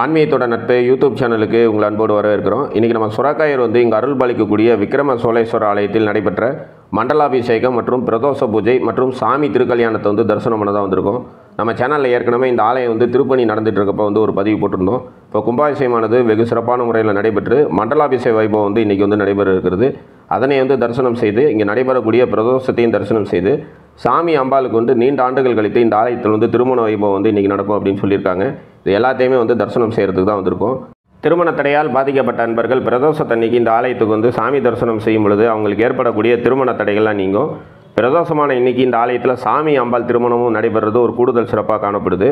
ஆன்மீகத்தோட நட்பு யூடியூப் சேனலுக்கு உங்கள் அன்போடு வரவேற்கிறோம். இன்றைக்கி நம்ம சுரக்காயர் அங்கே அருள் பாலிக்கக்கூடிய விக்ரம சோழேஸ்வரர் ஆலயத்தில் நடைபெற்ற மண்டலாபிஷேகம் மற்றும் பிரதோஷ பூஜை மற்றும் சாமி திருக்கல்யாணத்தை தரிசனம் பண்ண தான் வந்திருக்கோம். நம்ம சேனலில் ஏற்கனவே இந்த ஆலயம் திருப்பணி நடந்துட்டு இருக்கப்போ ஒரு பதிவு போட்டிருந்தோம். இப்போ கும்பாபிஷேகமானது வெகு சிறப்பான முறையில் நடைபெற்று மண்டலாபிஷேக வைபவம் இன்றைக்கி நடைபெற இருக்கிறது. அதனை தரிசனம் செய்து இங்கே நடைபெறக்கூடிய பிரதோஷத்தையும் தரிசனம் செய்து சாமி அம்பாளுக்கு நீண்ட ஆண்டுகள் கழித்து இந்த ஆலயத்தில் திருமண வைபவம் இன்றைக்கி நடக்கும் அப்படின்னு சொல்லியிருக்காங்க. இது எல்லாத்தையுமே தரிசனம் செய்கிறதுக்கு தான் வந்திருக்கோம். திருமண தடையால் பாதிக்கப்பட்ட அன்பர்கள் பிரதோஷத்தன்னைக்கு இந்த ஆலயத்துக்கு சாமி தரிசனம் செய்யும் பொழுது அவங்களுக்கு ஏற்படக்கூடிய திருமண தடைகள்லாம் நீங்கும். பிரதோஷமான இன்னைக்கு இந்த ஆலயத்தில் சாமி அம்பாள் திருமணமும் நடைபெறுறது ஒரு கூடுதல் சிறப்பாக காணப்படுது.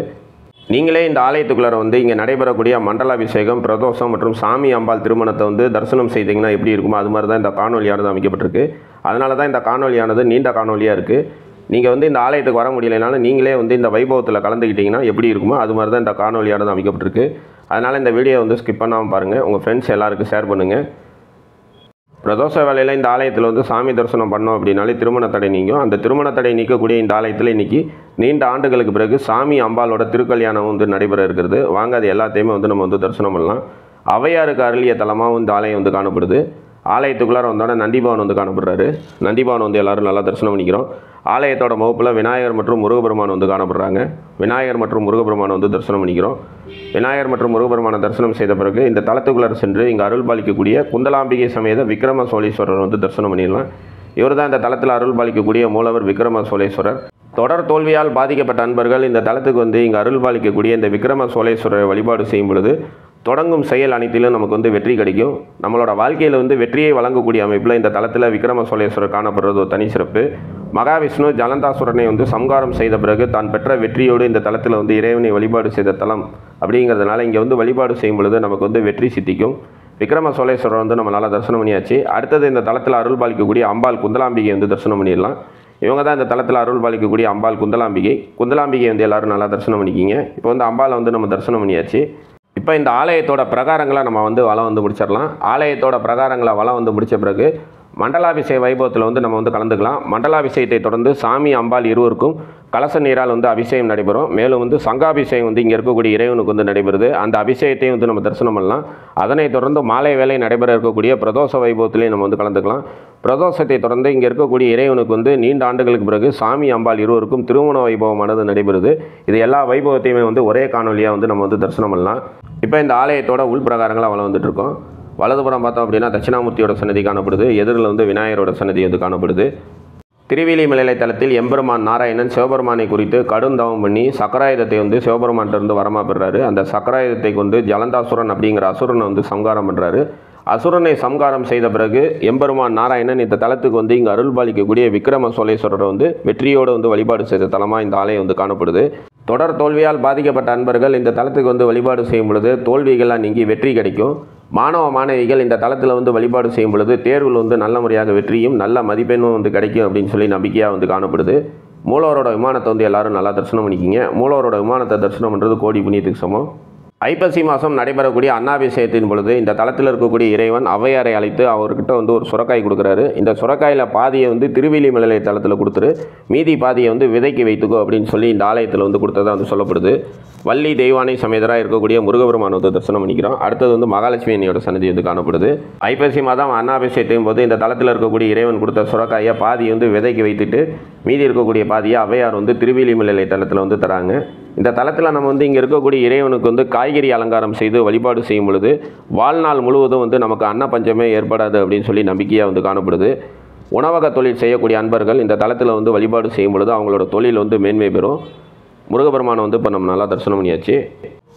நீங்களே இந்த ஆலயத்துக்குள்ளார இங்கே நடைபெறக்கூடிய மண்டலாபிஷேகம், பிரதோஷம் மற்றும் சாமி அம்பாள் திருமணத்தை தரிசனம் செய்தீங்கன்னா எப்படி இருக்குமோ அது மாதிரி தான் இந்த காணொலியானது அமைக்கப்பட்டிருக்கு. அதனால தான் இந்த காணொலியானது நீண்ட காணொலியாக இருக்குது. நீங்கள் இந்த ஆலயத்துக்கு வர முடியலைனாலும் நீங்களே இந்த வைபவத்தில் கலந்துக்கிட்டிங்கன்னா எப்படி இருக்குமோ அது மாதிரி தான் இந்த காணொலியானது அமைக்கப்பட்டிருக்கு. அதனால் இந்த வீடியோ ஸ்கிப் பண்ணாமல் பாருங்கள். உங்கள் ஃப்ரெண்ட்ஸ் எல்லாருக்கும் ஷேர் பண்ணுங்கள். பிரதோஷ வேலையில் இந்த ஆலயத்தில் சாமி தரிசனம் பண்ணோம் அப்படின்னாலே திருமண தடை நீங்கும். அந்த திருமண தடை நீக்கக்கூடிய இந்த ஆலயத்தில் இன்றைக்கி நீண்ட ஆண்டுகளுக்கு பிறகு சாமி அம்பாலோட திருக்கல்யாணம் நடைபெற இருக்கிறது. வாங்க அது எல்லாத்தையுமே நம்ம தரிசனம் பண்ணலாம். அவையாருக்கு அருளிய தலமாக இந்த ஆலயம் காணப்படுது. ஆலயத்துக்குள்ளார வந்தோடனே நந்திபவன் காணப்படுறாரு. நந்திபவன் எல்லோரும் நல்லா தரிசனம் பண்ணிக்கிறோம். ஆலயத்தோட முகப்பில் விநாயகர் மற்றும் முருகபெருமான் காணப்படுறாங்க. விநாயகர் மற்றும் முருகபெருமான் தரிசனம் பண்ணிக்கிறோம். விநாயகர் மற்றும் முருகபெருமான தரிசனம் செய்த பிறகு இந்த தலத்துக்குள்ளார சென்று இங்கே அருள் பாலிக்கக்கூடிய குந்தலாம்பிகை சமேத விக்ரம சோழேஸ்வரர் தரிசனம் பண்ணிடலாம். இவர் தான் இந்த தலத்தில் அருள் பாலிக்கக்கூடிய மூலவர் விக்ரம சோழேஸ்வரர். தொடர் தோல்வியால் பாதிக்கப்பட்ட அன்பர்கள் இந்த தலத்துக்கு இங்கே அருள் பாலிக்கக்கூடிய இந்த விக்ரம சோழேஸ்வரரை வழிபாடு செய்யும் பொழுது தொடங்கும் செயல் அனைத்திலும் நமக்கு வெற்றி கிடைக்கும். நம்மளோட வாழ்க்கையில் வெற்றியை வழங்கக்கூடிய அமைப்பில் இந்த தலத்தில் விக்ரம சோழேஸ்வரர் காணப்படுறது ஒரு தனி சிறப்பு. மகாவிஷ்ணு ஜலந்தாசுரனை சம்காரம் செய்த பிறகு தான் பெற்ற வெற்றியோடு இந்த தலத்தில் இறைவனை வழிபாடு செய்த தலம் அப்படிங்கிறதுனால இங்கே வழிபாடு செய்யும் பொழுது நமக்கு வெற்றி சித்திக்கும். விக்ரம சோழேஸ்வரர் நம்ம நல்லா தரிசனம் பண்ணியாச்சு. அடுத்தது இந்த தலத்தில் அருள் பாலிக்கக்கூடிய அம்பாள் குந்தலாம்பிகை தரிசனம் பண்ணிடலாம். இவங்க தான் இந்த தலத்தில் அருள் பாலிக்கக்கூடிய அம்பாள் குந்தலாம்பிகை. குந்தலாம்பிகை எல்லோரும் நல்லா தரிசனம் பண்ணிக்கிங்க. இப்போ அம்பாளை நம்ம தரிசனம் பண்ணியாச்சு. இப்போ இந்த ஆலயத்தோட பிரகாரங்களை நம்ம வலம் முடிச்சிடலாம். ஆலயத்தோட பிரகாரங்களை வலம் முடித்த பிறகு மண்டலாபிஷேக வைபவத்தில் நம்ம கலந்துக்கலாம். மண்டலாபிஷேகத்தை தொடர்ந்து சாமி அம்பாள் இருவருக்கும் கலச நீரால் அபிஷேகம் நடைபெறும். மேலும் சங்காபிஷேகம் இங்கே இருக்கக்கூடிய இறைவனுக்கு நடைபெறுது. அந்த அபிஷேகத்தையும் நம்ம தரிசனம் பண்ணலாம். அதனைத் தொடர்ந்து மாலை வேலை நடைபெற இருக்கக்கூடிய பிரதோஷ வைபவத்திலையும் நம்ம கலந்துக்கலாம். பிரதோஷத்தை தொடர்ந்து இங்கே இருக்கக்கூடிய இறைவனுக்கு நீண்ட ஆண்டுகளுக்கு பிறகு சாமி அம்பாள் இருவருக்கும் திருமண வைபவமானது நடைபெறுது. இது எல்லா வைபவத்தையுமே ஒரே காணொலியாக நம்ம தரிசனம் பண்ணலாம். இப்போ இந்த ஆலயத்தோட உள் பிரகாரங்களாக வளம் வந்துட்டுருக்கோம். வலதுபுறம் பார்த்தோம் அப்படின்னா தட்சிணாமூர்த்தியோட சன்னதி காணப்படுது. எதிரில் விநாயகரோட சன்னதி காணப்படுது. திருவிழிமலை தலத்தில் எம்பெருமான் நாராயணன் சிவபெருமானை குறித்து கடுந்தவம் பண்ணி சக்கராயுதத்தை சிவபெருமான்கிட்ட வரமாக பெறாரு. அந்த சக்கராயுதத்தை கொண்டு ஜலந்தாசுரன் அப்படிங்கிற அசுரனை சம்காரம் பண்ணுறாரு. அசுரனை சம்காரம் செய்த பிறகு எம்பெருமான் நாராயணன் இந்த தலத்துக்கு இங்கே அருள் பாலிக்கக்கூடிய விக்ரம சோழேஸ்வரரை வெற்றியோடு வழிபாடு செய்த தலமாக இந்த ஆலயம் காணப்படுது. தொடர் தோல்வியால் பாதிக்கப்பட்ட அன்பர்கள் இந்த தலத்துக்கு வழிபாடு செய்யும் பொழுது தோல்விகள்லாம் நீங்கி வெற்றி கிடைக்கும். மாணவ மாணவிகள் இந்த தலத்தில் வழிபாடு செய்யும் பொழுது தேர்வில் நல்ல முறையாக வெற்றியும் நல்ல மதிப்பெண்ணும் கிடைக்கும் அப்படின்னு சொல்லி நம்பிக்கையாக காணப்படுது. மூலவரோட விமானத்தை எல்லாரும் நல்லா தரிசனம் பண்ணிக்கிங்க. மூலவரோட விமானத்தை தரிசனம் பண்ணுறது கோடி புண்ணியத்துக்கு சமம். ஐப்பசி மாதம் நடைபெறக்கூடிய அன்னாபிஷேகத்தின் பொழுது இந்த தலத்தில் இருக்கக்கூடிய இறைவன் ஔவையாரை அழைத்து அவர்கிட்ட ஒரு சுரக்காய் கொடுக்குறாரு. இந்த சுரக்காயில் பாதியை திருவிழிமலை தலத்தில் கொடுத்துரு, மீதி பாதியை விதைக்கு வைத்துக்கோ அப்படின்னு சொல்லி இந்த ஆலயத்தில் கொடுத்ததாக சொல்லப்படுது. வள்ளி தெய்வானை சமேதராக இருக்கக்கூடிய முருகபெருமான் தரிசனம் பண்ணிக்கிறோம். அடுத்தது மகாலட்சுமி அன்னையோட சன்னதி காணப்படுது. ஐப்பசி மாதம் அன்னாபிஷேகத்தின் போது இந்த தலத்தில் இருக்கக்கூடிய இறைவன் கொடுத்த சுரக்காயை பாதி விதைக்கு வைத்துட்டு மீதி இருக்கக்கூடிய பாதியை ஔவையார் திருவிழிமலை தலத்தில் தராங்க. இந்த தலத்தில் நம்ம இங்கே இருக்கக்கூடிய இறைவனுக்கு காய்கறி அலங்காரம் செய்து வழிபாடு செய்யும் பொழுது வாழ்நாள் முழுவதும் நமக்கு அன்ன பஞ்சமே ஏற்படாது அப்படின்னு சொல்லி நம்பிக்கையாக காணப்படுது. உணவக தொழில் செய்யக்கூடிய அன்பர்கள் இந்த தலத்தில் வழிபாடு செய்யும் பொழுது அவங்களோட தொழில் மேன்மை பெறும். முருகபெருமானை இப்போ நம்ம நல்லா தரிசனம் பண்ணியாச்சு.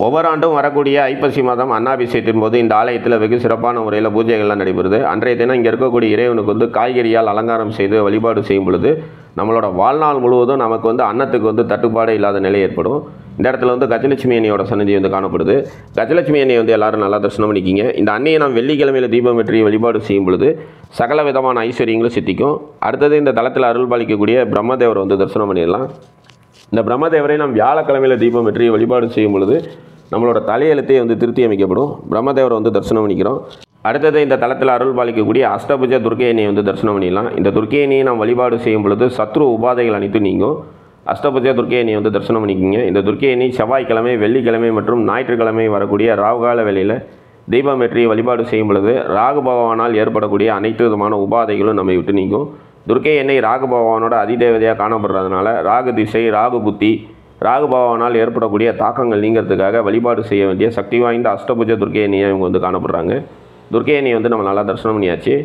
ஒவ்வொரு ஆண்டும் வரக்கூடிய ஐப்பசி மாதம் அன்னாபிஷேகத்தின் போது இந்த ஆலயத்தில் வெகு சிறப்பான முறையில் பூஜைகள்லாம் நடைபெறுது. அன்றைய தினம் இங்கே இருக்கக்கூடிய இறைவனுக்கு காய்கறியால் அலங்காரம் செய்து வழிபாடு செய்யும் பொழுது நம்மளோட வாழ்நாள் முழுவதும் நமக்கு அன்னத்துக்கு தட்டுப்பாடே இல்லாத நிலை ஏற்படும். இந்த இடத்துல கஜலட்சுமி அன்னையோட சன்னதி காணப்படுது. கஜலட்சுமி அன்னையை எல்லாரும் நல்லா தரிசனம் பண்ணிக்கிங்க. இந்த அன்னையை நாம் வெள்ளிக்கிழமையில் தீபம் வெற்றி வழிபாடு செய்யும் பொழுது சகல விதமான ஐஸ்வர்யங்களும் சித்திக்கும். அடுத்தது இந்த தலத்தில் அருள் பாலிக்கக்கூடிய பிரம்மதேவரை தரிசனம் பண்ணிடலாம். இந்த பிரம்மதேவரை நாம் வியாழக்கிழமையில் தீபம் வெற்றி வழிபாடு செய்யும் பொழுது நம்மளோட தலையெழுத்தை திருத்தி அமைக்கப்படும். பிரம்மதேவரை தரிசனம் பண்ணிக்கிறோம். அடுத்தது இந்த தலத்தில் அருள் பாலிக்கக்கூடிய அஷ்டபுஜ துர்க்கையணியை தரிசனம் பண்ணிடலாம். இந்த துர்க்கையணியை நாம் வழிபாடு செய்யும் பொழுது சத்ரு உபாதைகள் அனைத்தும் நீங்கும். அஷ்டபுஜ துர்க்கை அணியை வந்து தரிசனம் பண்ணிக்கிங்க. இந்த துர்க்கை அணி செவ்வாய்க்கிழமை, வெள்ளிக்கிழமை மற்றும் ஞாயிற்றுக்கிழமை வரக்கூடிய ராகுகால வேளையில் தீபம் ஏற்றி வழிபாடு செய்யும் பொழுது ராகு பகவானால் ஏற்படக்கூடிய அனைத்து விதமான உபாதைகளும் நம்மை விட்டு நீங்கும். துர்க்கை எண்ணெய் ராகு பகவானோட அதிதேவதையாக காணப்படுறதுனால ராகு திசை, ராகு புத்தி, ராகு பகவானால் ஏற்படக்கூடிய தாக்கங்கள் நீங்கிறதுக்காக வழிபாடு செய்ய வேண்டிய சக்தி வாய்ந்த அஷ்டபுஜ துர்க்கை எண்ணியை இவங்க வந்து காணப்படுறாங்க. துர்க்கை எண்ணியை வந்து நம்ம நல்லா தரிசனம் பண்ணியாச்சு.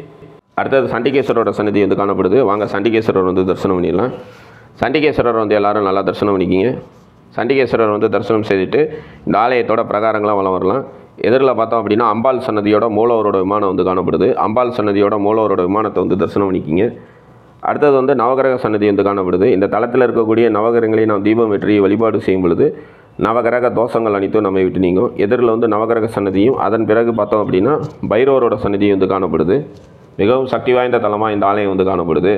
அடுத்தது சண்டிகேஸ்வரோட சன்னதி வந்து காணப்படுது. வாங்க சண்டிகேஸ்வரர் வந்து தரிசனம் பண்ணிடலாம். சண்டிகேஸ்வரர் வந்து எல்லோரும் நல்லா தரிசனம் பண்ணிக்கிங்க. சண்டிகேஸ்வரர் வந்து தரிசனம் செய்துட்டு இந்த ஆலயத்தோட பிரகாரங்களாக வளம் வரலாம். எதிரில் பார்த்தோம் அப்படின்னா அம்பாள் சன்னதியோட மூலவரோட விமானம் வந்து காணப்படுது. அம்பாள் சன்னதியோட மூலவரோட விமானத்தை வந்து தரிசனம் பண்ணிக்கிங்க. அடுத்தது வந்து நவகிரக சன்னதி வந்து காணப்படுது. இந்த தளத்தில் இருக்கக்கூடிய நவகிரகங்களை நாம் தீபம் ஏற்றி வழிபாடு செய்யும் பொழுது நவகிரக தோஷங்கள் அனைத்தும் நம்மை விட்டு நீங்கும். எதிரில் வந்து நவகிரக சன்னதியும் அதன் பிறகு பார்த்தோம் அப்படின்னா பைரவரோட சன்னதியும் வந்து காணப்படுது. மிகவும் சக்தி வாய்ந்த தலமாக இந்த ஆலயம் வந்து காணப்படுது.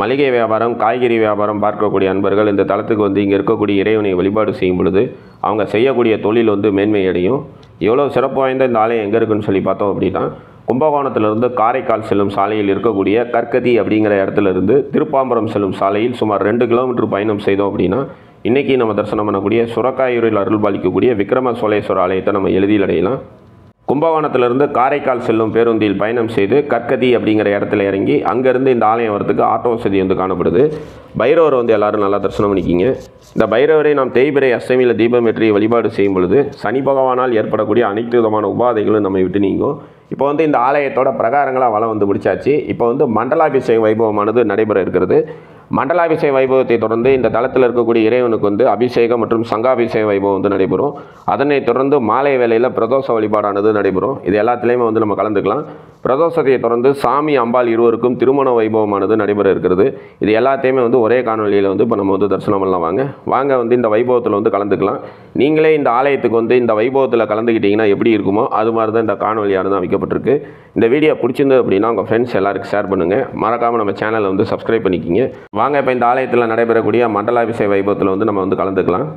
மளிகை வியாபாரம், காய்கறி வியாபாரம் பார்க்கக்கூடிய அன்பர்கள் இந்த தலத்துக்கு வந்து இங்கே இருக்கக்கூடிய இறைவனை வழிபாடு செய்யும் பொழுது அவங்க செய்யக்கூடிய தொழில் வந்து மேன்மை அடையும். எவ்வளோ சிறப்பு வாய்ந்த இந்த ஆலயம் எங்கே இருக்குன்னு சொல்லி பார்த்தோம் அப்படின்னா கும்பகோணத்திலிருந்து காரைக்கால் செல்லும் சாலையில் இருக்கக்கூடிய கற்கதி அப்படிங்கிற இடத்துல இருந்து திருப்பாம்பரம் செல்லும் சாலையில் சுமார் 2 கிலோமீட்டர் பயணம் செய்தோம் அப்படின்னா இன்றைக்கி நம்ம தரிசனம் பண்ணக்கூடிய சுரக்காயூரில் அருள் பாலிக்கக்கூடிய விக்ரம சோழேஸ்வரர் ஆலயத்தை நம்ம எளிதில் அடையலாம். கும்பகோணத்திலிருந்து காரைக்கால் செல்லும் பேருந்தில் பயணம் செய்து கற்கதி அப்படிங்கிற இடத்துல இறங்கி அங்கேருந்து இந்த ஆலயம் வரத்துக்கு ஆட்டோ வசதி வந்து காணப்படுது. பைரவர் வந்து எல்லோரும் நல்லா தரிசனம் பண்ணிக்கிங்க. இந்த பைரவரை நாம் தேய்பிறை அஷ்டமியில் தீபம் ஏற்றி வழிபாடு செய்யும் பொழுது சனி பகவானால் ஏற்படக்கூடிய அனைத்து விதமான உபாதைகளும் நம்மை விட்டு நீங்கும். இப்போ வந்து இந்த ஆலயத்தோட பிரகாரங்களாக வளம் வந்து முடிச்சாச்சு. இப்போ வந்து மண்டலாபிஷேக வைபவமானது நடைபெற இருக்கிறது. மண்டலாபிஷேக வைபவத்தை தொடர்ந்து இந்த தளத்தில் இருக்கக்கூடிய இறைவனுக்கு வந்து அபிஷேகம் மற்றும் சங்காபிஷேக வைபவம் வந்து நடைபெறும். அதனை தொடர்ந்து மாலை வேளையில் பிரதோஷ வழிபாடானது நடைபெறும். இது எல்லாத்துலேயுமே வந்து நம்ம கலந்துக்கலாம். பிரதோஷத்தை தொடர்ந்து சாமி அம்பாள் இருவருக்கும் திருமண வைபவமானது நடைபெற இருக்கிறது. இது எல்லாத்தையுமே வந்து ஒரே காணொலியில் வந்து இப்போ நம்ம வந்து தரிசனம் பண்ணலாம். வாங்க வந்து இந்த வைபவத்தில் வந்து கலந்துக்கலாம். நீங்களே இந்த ஆலயத்துக்கு வந்து இந்த வைபவத்தில் கலந்துக்கிட்டிங்கன்னா எப்படி இருக்குமோ அது மாதிரி தான் இந்த காணொலியானது அமைக்கப்பட்டிருக்கு. இந்த வீடியோ பிடிச்சிருந்தது அப்படின்னா உங்கள் ஃப்ரெண்ட்ஸ் எல்லாருக்கும் ஷேர் பண்ணுங்கள். மறக்காமல் நம்ம சேனலை வந்து சப்ஸ்கிரைப் பண்ணிக்கிங்க. வாங்க இப்போ இந்த ஆலயத்தில் நடைபெறக்கூடிய மண்டலாபிஷேக வைபவத்தில் வந்து நம்ம வந்து கலந்துக்கலாம்.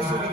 Gracias.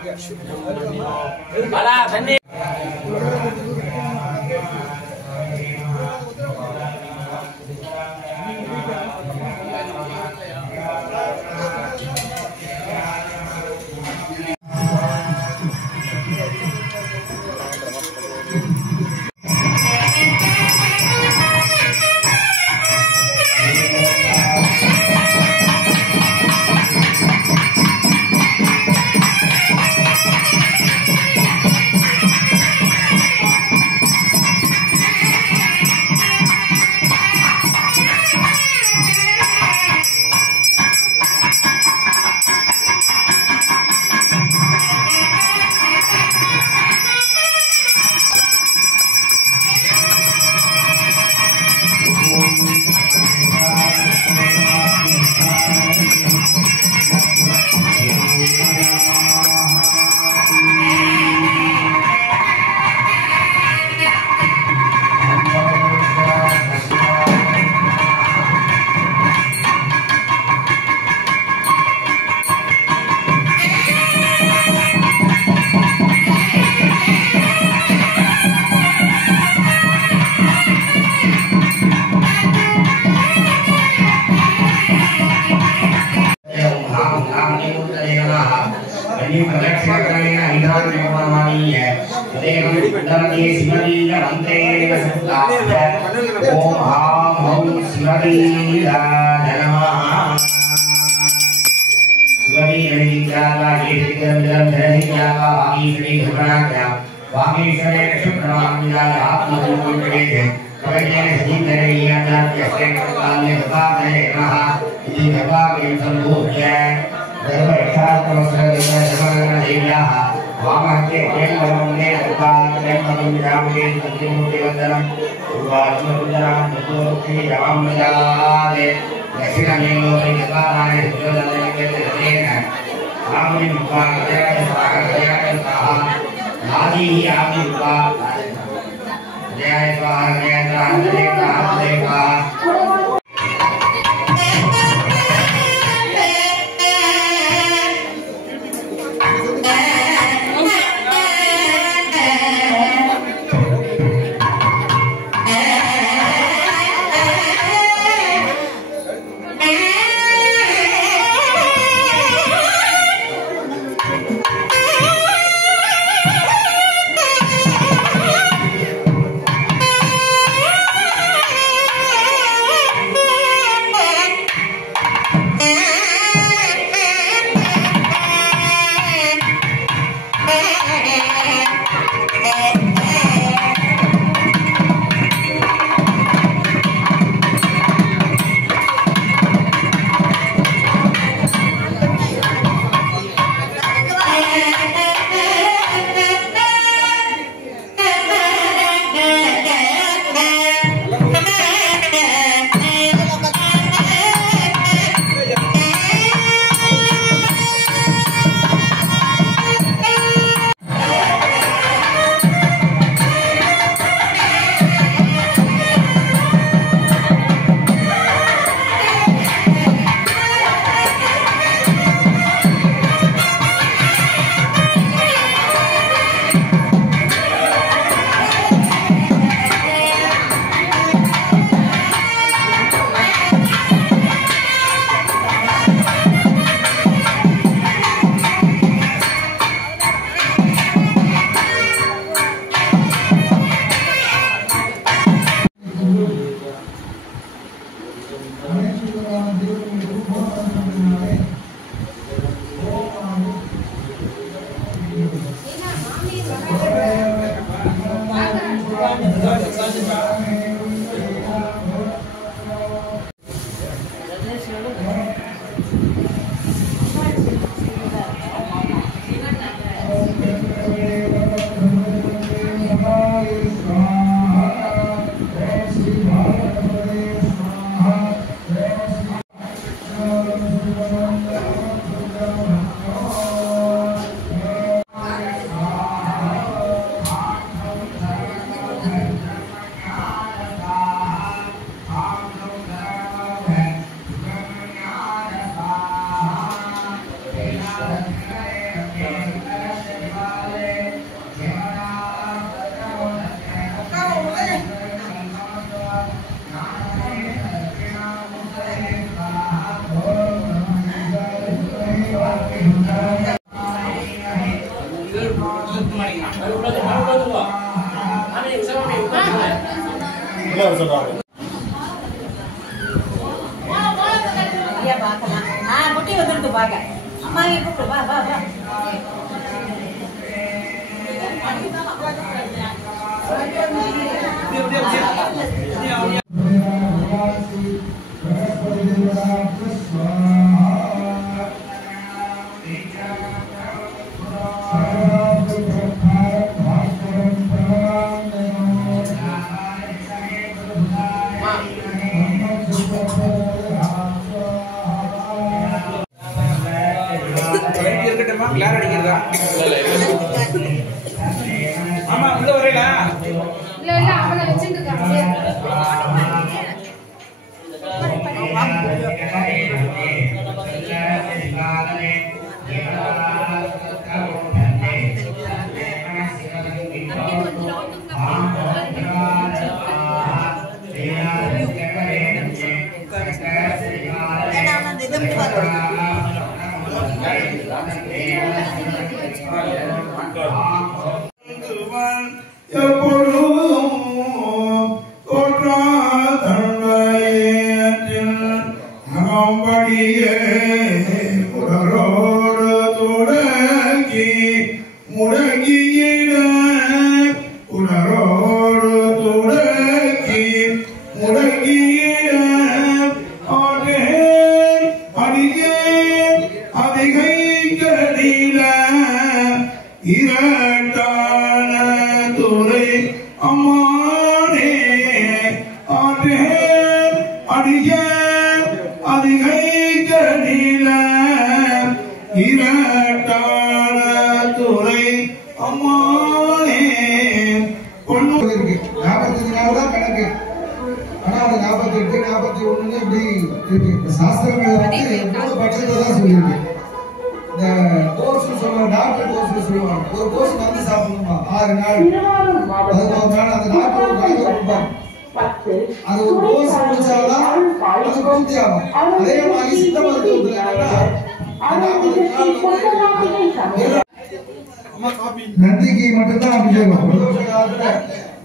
நந்திக்கு மட்டும்தான் அபிஷேகம்.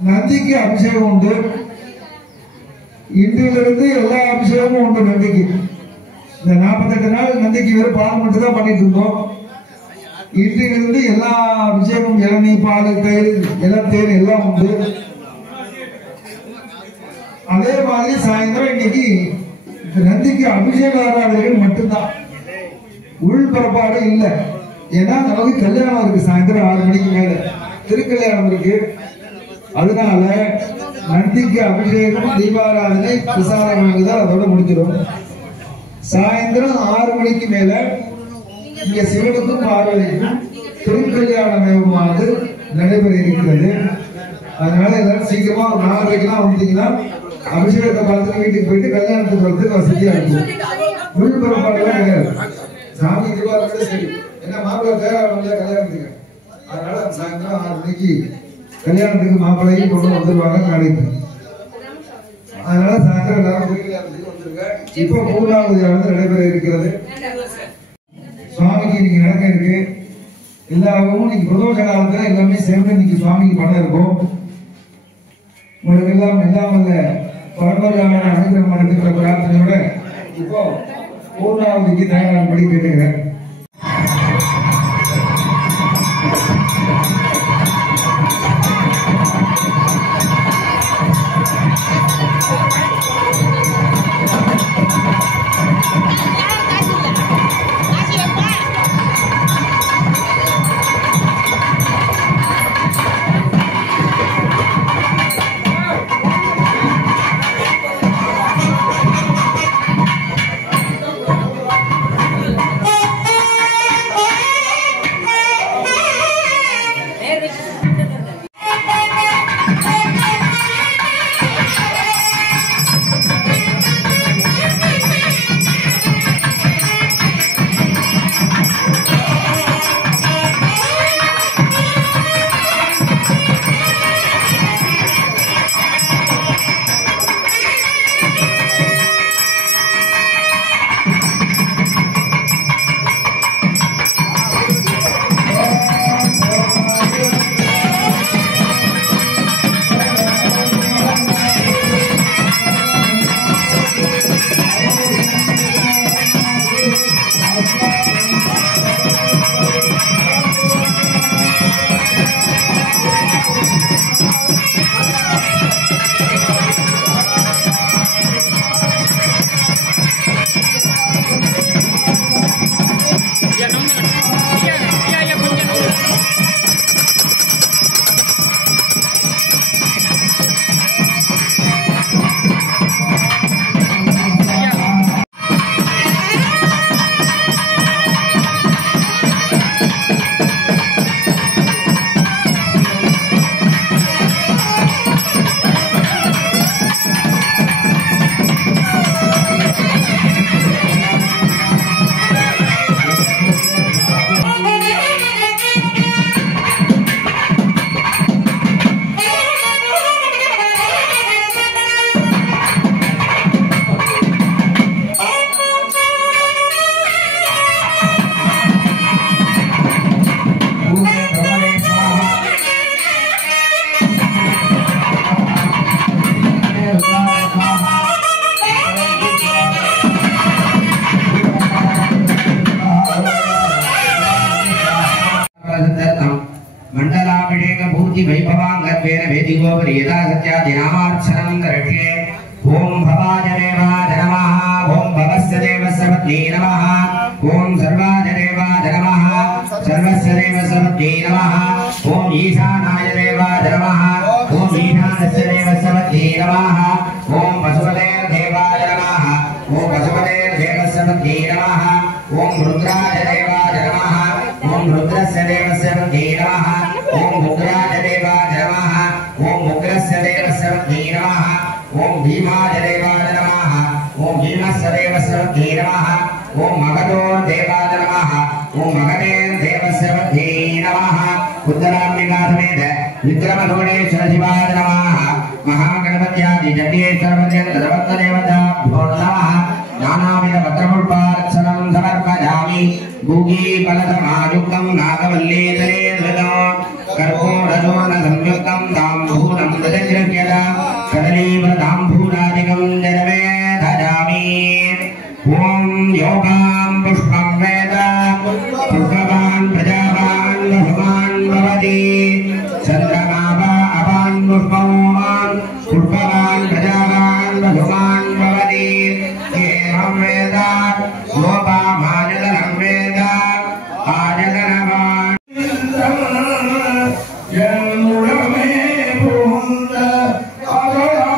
நந்திக்கு அபிஷேகம் உண்டு. இன்றிலிருந்து எல்லா அபிஷேகமும் உண்டு நந்திக்கு. இந்த 48 நாள் நந்திக்கு வெறும் பால் மட்டும் தான் பண்ணிட்டு இருந்தோம். இன்றிலிருந்து எல்லா அபிஷேகம், இளநீ, பால், தயிர், எல்லாம் தேன் எல்லாம் உண்டு. அதே மாதிரி சாயந்தரம் இன்னைக்கு நந்திக்கு அபிஷேக ஆராதனைகள் மட்டும்தான், உள்பரப்பாடு இல்லை. ஏன்னா நமக்கு கல்யாணம் இருக்கு, சாயந்தரம் 6 மணிக்கு மேல திருக்கல்யாணம் இருக்கு. அதனால நந்திக்கு அபிஷேகம், தீபாராதனை, பிரசாதம் தான் அதோட முடிஞ்சிடும். சாயந்தரம் 6 மணிக்கு மேல இங்க சிவனுக்கும் பார்வதிக்கும் திருக்கல்யாணமானது நடைபெற இருக்கிறது. அதனால எல்லாரும் சீக்கிரமா ஒரு 4:30 வந்தீங்கன்னா அபிஷேகத்தை பார்த்து வீட்டுக்கு போயிட்டு கல்யாணத்துக்கு வரதுக்கு வசதியா இருக்கும். உள்பரப்பாடுலாம் கிடையாது. சாமி தீபாவளி சரி, ஏன்னா மாப்பிள்ளை தேவை கல்யாணத்துக்கு. அதனால சாயந்தரம் 6 மணிக்கு கல்யாணத்துக்கு மாப்பிள்ளையும் கொண்டு வந்துருவாங்க நாளைக்கு. அதனால சாயந்தரம் எல்லாரும் திருக்கல்யாணத்துக்கு வந்துருங்க. இப்போ 3வது நடைபெற இருக்கிறது. சுவாமிக்கு இன்னைக்கு நடக்க இருக்கு. எல்லாரும் இன்னைக்கு பிரதோஷ காலத்துல எல்லாமே சேர்ந்து இன்னைக்கு சுவாமிக்கு பண்ண இருக்கும். உங்களுக்கு எல்லாம் வல்ல பரம்பரையான அனுகிரகம் பண்ணுற பிரார்த்தனையோட இப்போ 3வதுக்கு தயாராகும்படி கேட்டுக்கிறேன். Oh, धर्मार्चनं करिष्ये ओम भवाय देवाय नमः ओम भवस्य देवस्य पत्नी नमः ओम सर्वाय देवाय नमः सर्वस्य देवस्य पत्नी नमः ओम ईशानाय देवाय नमः ओम ईशानस्य देवस्य पत्नी नमः ओम पशुपते देवाय नमः ओम पशुपते देवस्य पत्नी नमः ओम रुद्राय देवाय नमः ओम रुद्रस्य देवस्य पत्नी नमः ओम उग्राय देवाय नमः ओम उग्रस्य देवस्य पत्नी नमः ओम भीमाय देवाय नमः ओम भीमस्य देवस्य पत्नी नमः ओम मगधो देवाय नमः ओम मगधे देवस्य पत्नी नमः उत्तराम्बिका समेत विक्रमधोणेश्वर शिवाय नमः महागणपत्यादि जगदीश्वर देवताभ्यो नमः नानाविध पत्रपुष्पार्चनं समर्पयामि भूगी फलसमायुक्तं नागवल्लीतले धृतं कर्पूरजोन संयुक्तं ताम्बूलं ददगृह्यता कदलीवृताम्बूलादिकं निर्वेदयामि ओम योगां पुष्पं वेद पुष्पवान् प्रजावान् वसुमान् भवति चन्द्रमा वा अपान् पुष्पवान् पुष्पवान् प्रजावान् वसुमान् भवति एवं वेद लोपामाजनं वेद आजनवान् यमुनमे पुंद अगया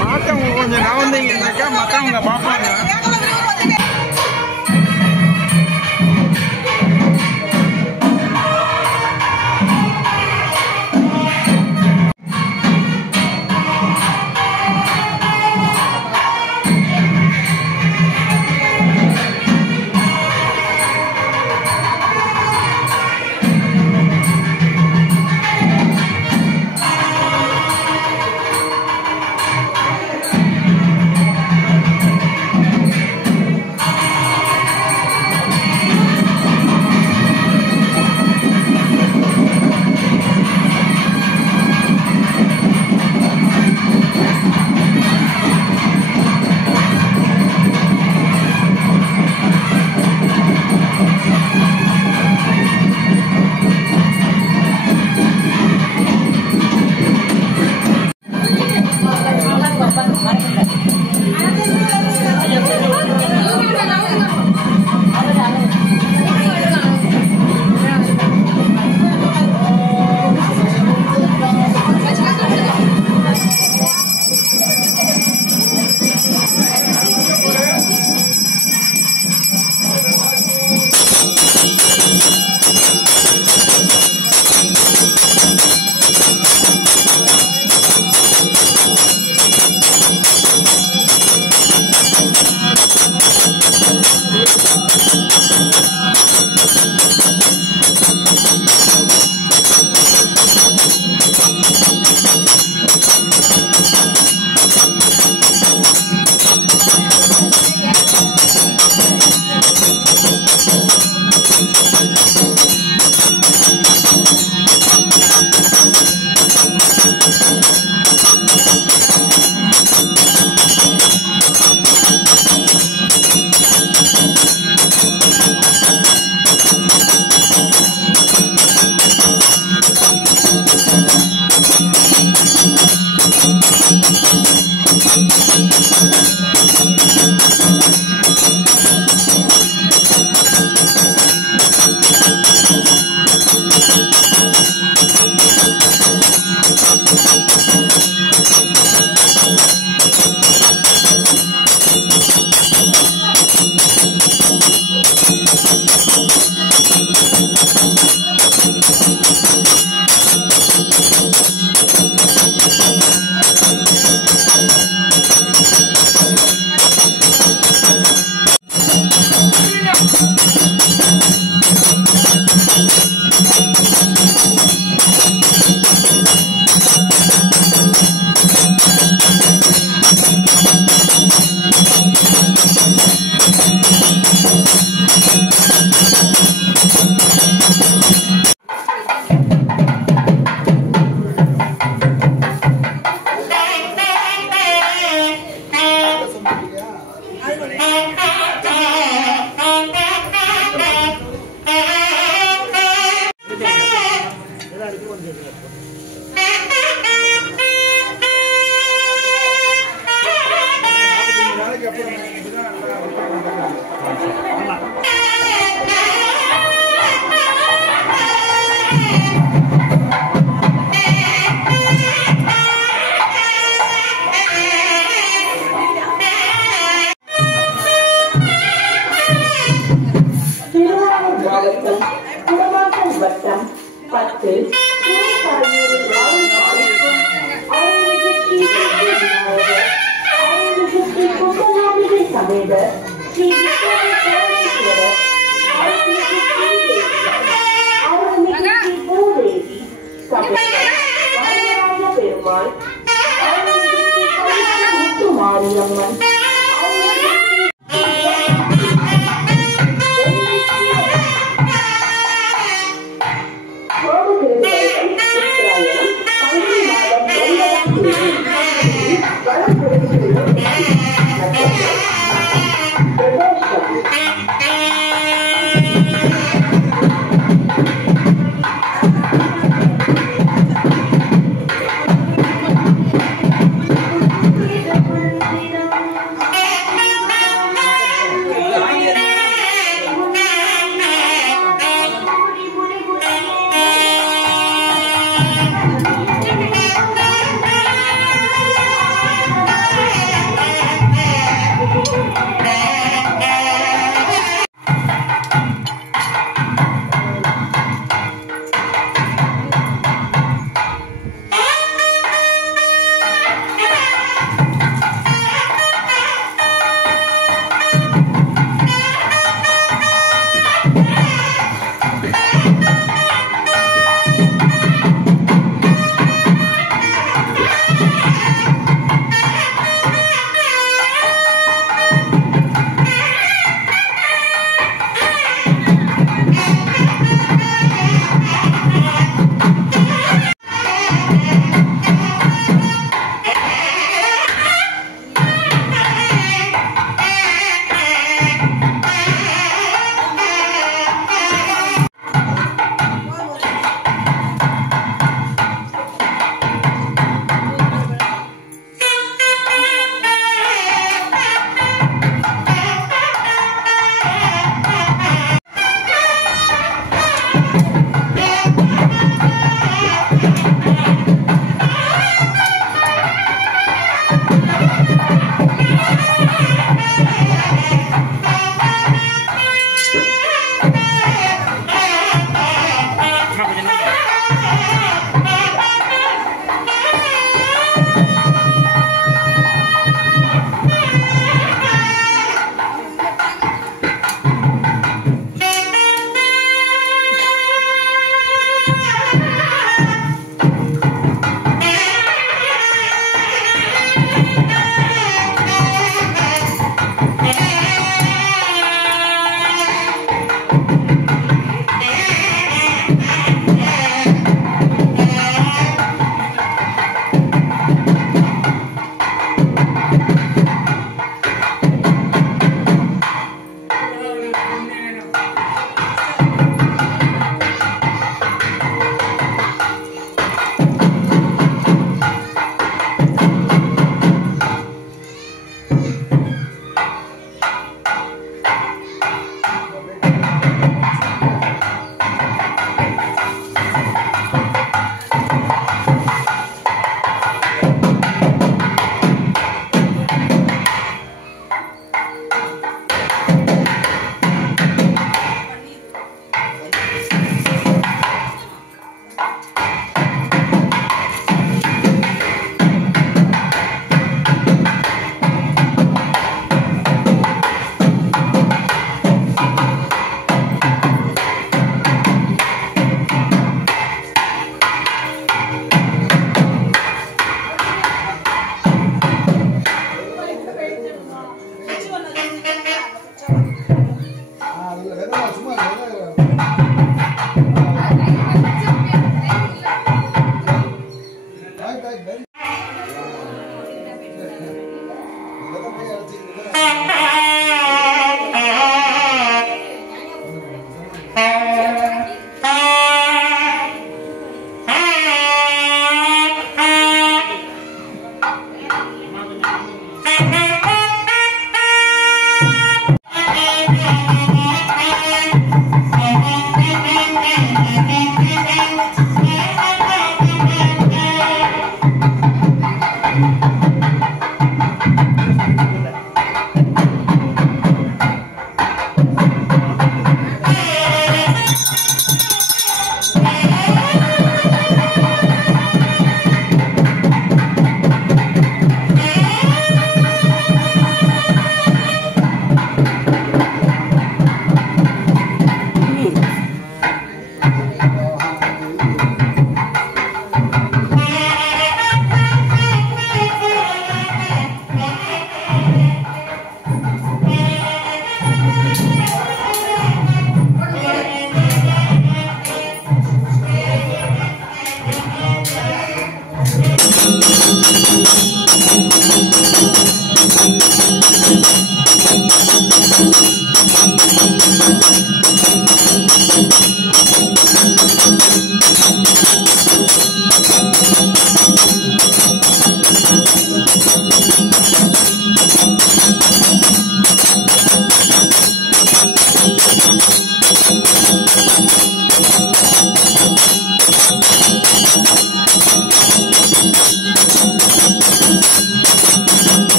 பார்த்தவங்க கொஞ்சம் நவந்தீங்கன்னாக்கா மற்றவங்க பார்ப்பாங்க.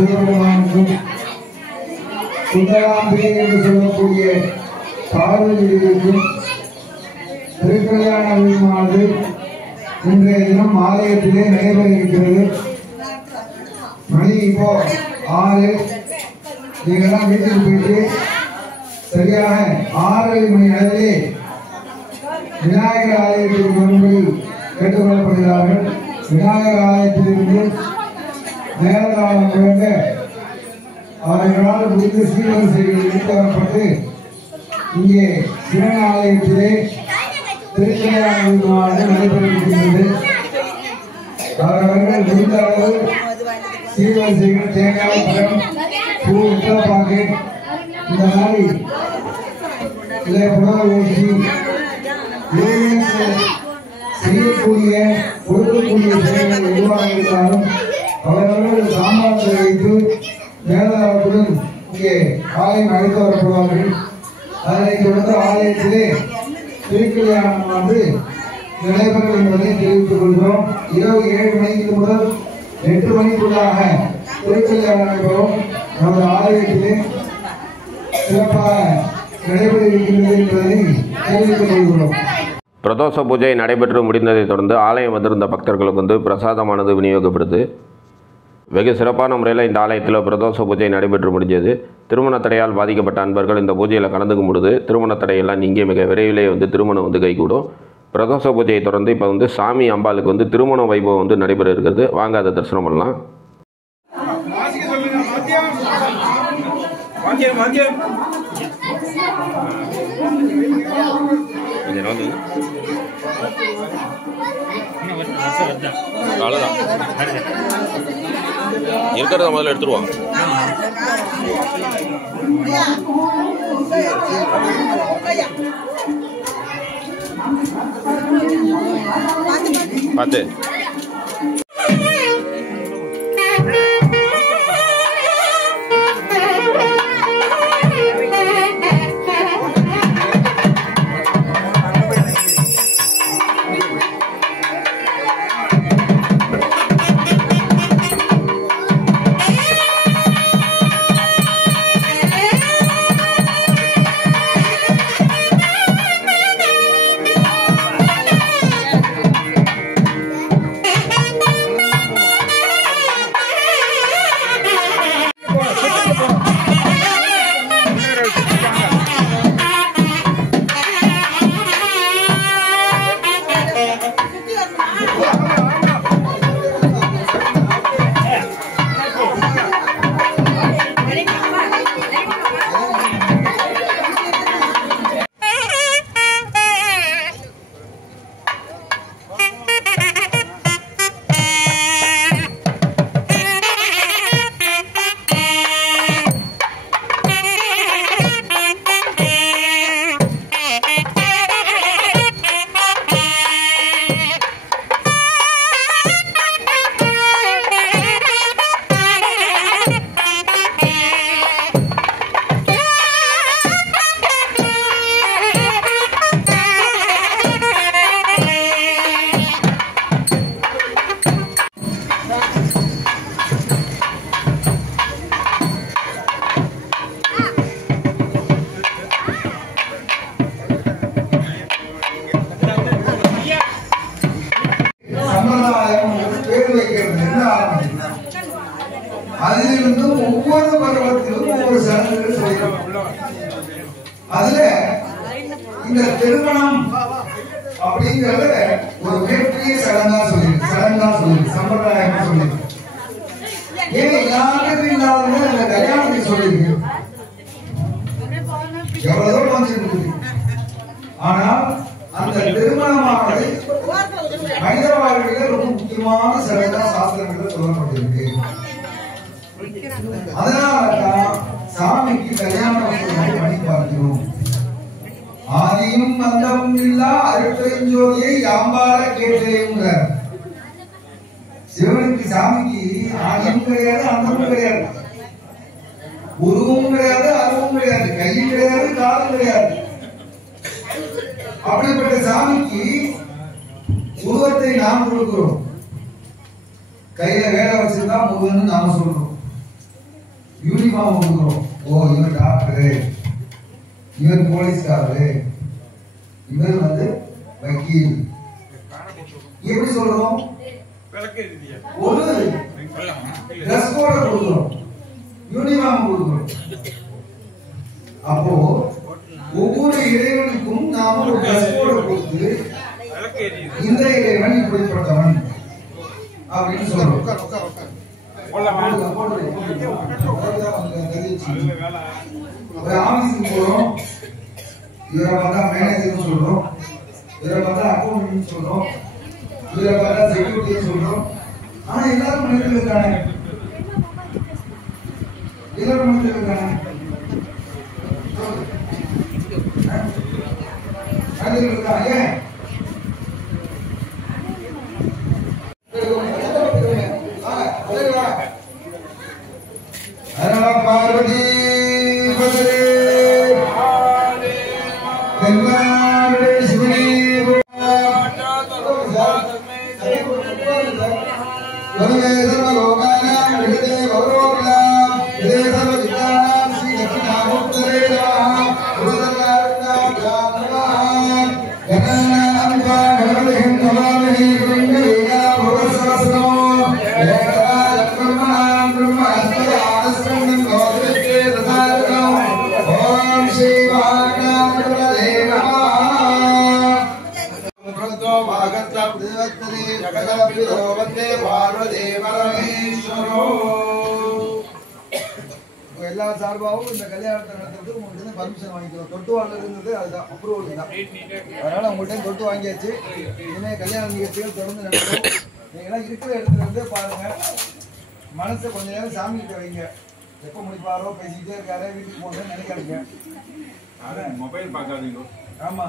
சிவபெருமானுக்கும் சுந்தராம்பிகை என்று சொல்லக்கூடிய பார்வதிக்கும் திருக்கல்யாண விழாவானது இன்றைய தினம் ஆலயத்திலே நடைபெற இருக்கிறது. மணி இப்போ 6. நீங்கெல்லாம் வீட்டுக்கு போயிட்டு சரியாக 6:30 மணி அளவிலே விநாயகர் ஆலயத்திற்கு வரும்படி கேட்டுக்கொள்ளப்படுகிறார்கள். விநாயகர் ஆலயத்திலிருந்து நேர காலம் குறைந்த அவர்களால் முடிந்த சீர்வரிசைகள் எடுத்து வரப்பட்டு இங்கே சிவன் ஆலயத்திலே திருக்கல்யாண விழாவானது நடைபெற இருக்கின்றது. அவர்கள் முடிந்த அளவு சீர்வரிசைகள் தேங்காய் பழம் பூ உத்தரப்பாக்கு இந்த மாதிரி இதை புடவை ஊசி செய்யக்கூடிய பொருட்கூடிய செயல்கள் எதுவாக இருந்தாலும் அவர்கள் சாம்பாரத்தை வைத்து மேலாளத்துடன் இங்கே ஆலயம் அழைத்து வரப்படுவார்கள். அதனைத் தொடர்ந்து ஆலயத்திலே திருக்கல்யாணம் நடைபெறும் என்பதை தெரிவித்துக் கொள்கிறோம். இரவு 7 மணிக்கு முதல் 8 மணிக்குள்ளாக திருக்கல்யாணம் நடைபெறும். நமது ஆலயத்திலே சிறப்பாக நடைபெற இருக்கின்றது என்பதை தெரிவித்துக் கொள்கிறோம். பிரதோஷ பூஜை நடைபெற்று முடிந்ததை தொடர்ந்து ஆலயம் வந்திருந்த பக்தர்களுக்கு பிரசாதமானது விநியோகப்படுது. வெகு சிறப்பான முறையில் இந்த ஆலயத்தில் பிரதோஷ பூஜை நடைபெற்று முடிஞ்சது. திருமண தடையால் பாதிக்கப்பட்ட அன்பர்கள் இந்த பூஜையில் கலந்துக்கும் பொழுது திருமண தடையெல்லாம் நீங்க மிக விரைவிலே திருமணம் கைகூடும். பிரதோஷ பூஜையை தொடர்ந்து இப்போ சாமி அம்பாளுக்கு திருமண வைபவம் நடைபெற இருக்கிறது. வாங்க அதை தரிசனம் பண்ணலாம். இருக்கிறத முதல்ல எடுத்துருவாங்க. பார்த்து அதிலிருந்து ஒவ்வொரு பருவத்திலும் ஒவ்வொரு சடங்குகள் சொல்லியிருக்கோம். அதுல இந்த திருமணம் அப்படிங்கறத ஒரு மிகப்பெரிய சடங்கா சொல்லியிருக்கு, சம்பிரதாயமா சொல்லியிருக்கு. ஏன் எல்லாருக்கும் இல்லாத இந்த கல்யாணத்துக்கு சொல்லியிருக்கு. எவ்வளவோ வந்துருக்கு. ஆனால் அந்த திருமணமானது மனித வாழ்க்கையில ரொம்ப முக்கியமான சடங்கா சாஸ்திரங்கள் சொல்லப்பட்டிருக்கு. அதனாலதான் சாமிக்கு கல்யாணம் பண்ணி பார்க்கிறோம். ஆதியும் அந்தமும் இல்லா அருட்பெருஞ்சோதியை யாம்பார கேட்டேங்கிறார். சிவனுக்கு சாமிக்கு ஆதியும் கிடையாது, அந்தமும் கிடையாது, உருவமும் கிடையாது, அருவமும் கிடையாது, கையும் கிடையாது, காலும் கிடையாது. அப்படிப்பட்ட சாமிக்கு உருவத்தை நாம் கொடுக்கிறோம். கையில வேலை வச்சிருந்தா முருகன் நாம சொல்றோம். யூனிஃபார்ம் கொடுக்குறோம். ஓ இவர் டாக்டரு, இவர் போலீஸ்காரரு, இவர் வந்து வக்கீல், எப்படி சொல்றோம்? ஒரு ட்ரெஸ் கோட கொடுக்குறோம், யூனிஃபார்ம் கொடுக்குறோம். அப்போ ஒவ்வொரு இறைவனுக்கும் நாம ஒரு ட்ரெஸ் கோட கொடுத்து இந்த இறைவன் இப்படிப்பட்டவன் அப்படின்னு சொல்றோம். ஆபீஸுக்கு போறோம், இவரை பார்த்தா மேனேஜர் சொல்றோம், இவரை பார்த்தா அக்கௌண்டன்ட் சொல்றோம், இவரை பார்த்தா செக்யூரிட்டி சொல்றோம். ஆனா எல்லாரும் மனிதர்கள் இருக்காங்க, எல்லாரும் மனிதர்கள் இருக்காங்க. மனிதர்கள் இருக்காங்க. பார்வதி எல்லா சார்பாகவும் இந்த கல்யாணத்தை நடத்துறதுக்கு உங்கள்கிட்ட பர்மிஷன் வாங்கிக்கிறோம். தொட்டுவாங்க இருந்தது அதுதான் அப்ரூவல் தான். அதனால உங்கள்கிட்ட தொட்டு வாங்கியாச்சு. இனிமே கல்யாண நிகழ்ச்சிகள் தொடர்ந்து நடக்கும். நீங்களாம் இருக்கிற இடத்துல இருந்து பாருங்க, மனசை கொஞ்ச நேரம் சாமி கிட்ட வைங்க. எப்ப முடிப்பாரோ பேசிக்கிட்டே இருக்காரு வீட்டுக்கு போகணும்னு நினைக்காதீங்க. மொபைல் பார்க்காதீங்க. ஆமா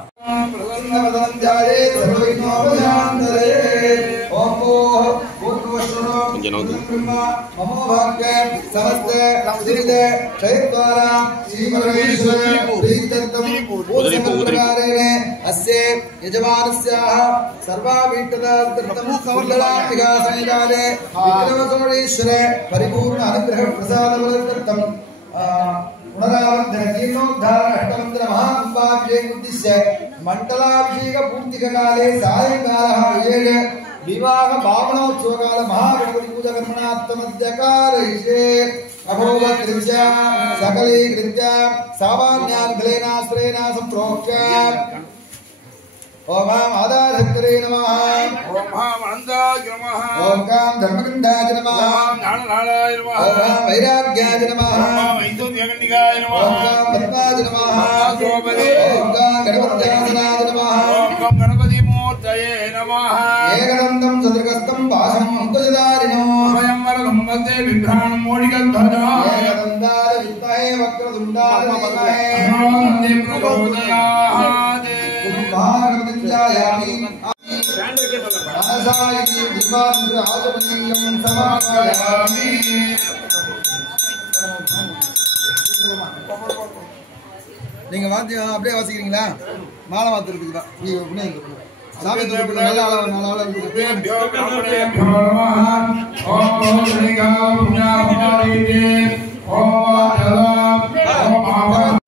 परिपूर्ण अनुग्रह प्रसाद मंडलाभिषेक पूर्तिक काले सायंकाल विवाह भावनोत्सव काल महागणपति पूजा कर्मणात्मद्यकारे अभोवत्रिज्य सकलीकृत्य सामान्यान्फलेनाश्रयेण सम्प्रोक्ष्य ओम आदाधत्रे नमः ओम आनंदाय नमः ओम काम धर्मगंधाय नमः ओम ज्ञाननाराय नमः ओम वैराग्याय नमः ओम ऐश्वर्यगंधिकाय नमः ओम काम पद्माय नमः ओम काम गणपत्यासनाय नमः ओम काम गणपति मूर्तये नमः एकदंतं सदृगस्तं पाशं अंकुशधारिणो स्वयं वरदं वन्दे बिभ्राणं मोडिकध्वजः एकदन्ताय विद्महे वक्रतुण्डाय धीमहि तन्नो प्रचोदयात् कुम्भारमञ्जायामि आसायि दीपान्द्र आचमनीयं समापयामि நீங்க வாத்தி அப்படியே வாசிக்கிறீங்களா? மாலை வாத்துறதுக்கு தான். நீ அப்படியே சாமி தொட்டு நல்ல ஆளா நல்ல ஆளா இருக்கு. ஓம் ஸ்ரீகா புண்ணியாபமாலிதே ஓம் ஜலம் ஓம் ஆபரம்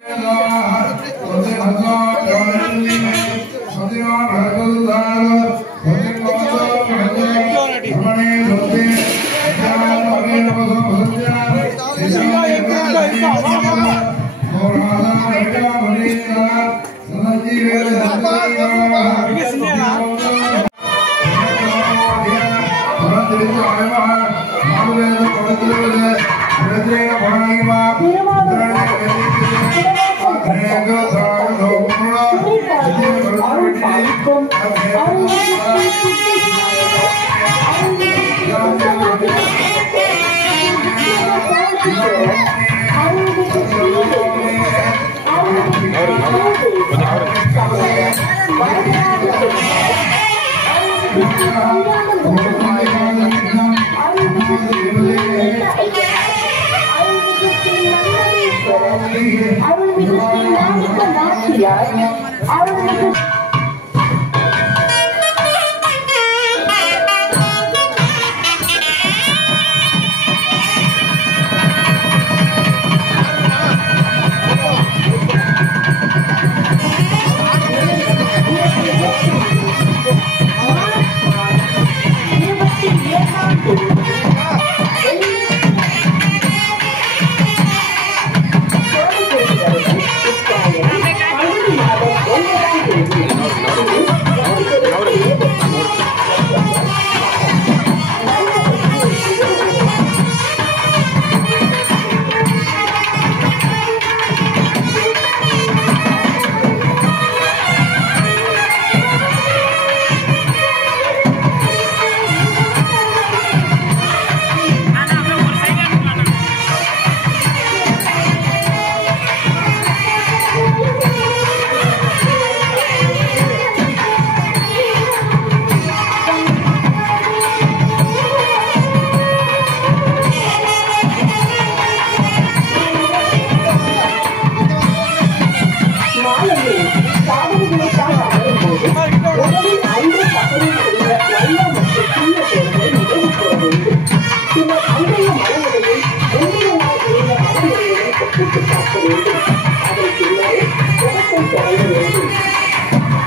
ஒப்பிட்டு பார்க்க வேண்டும். அதன் பின்னரே உலகம் தொடங்க வேண்டும்.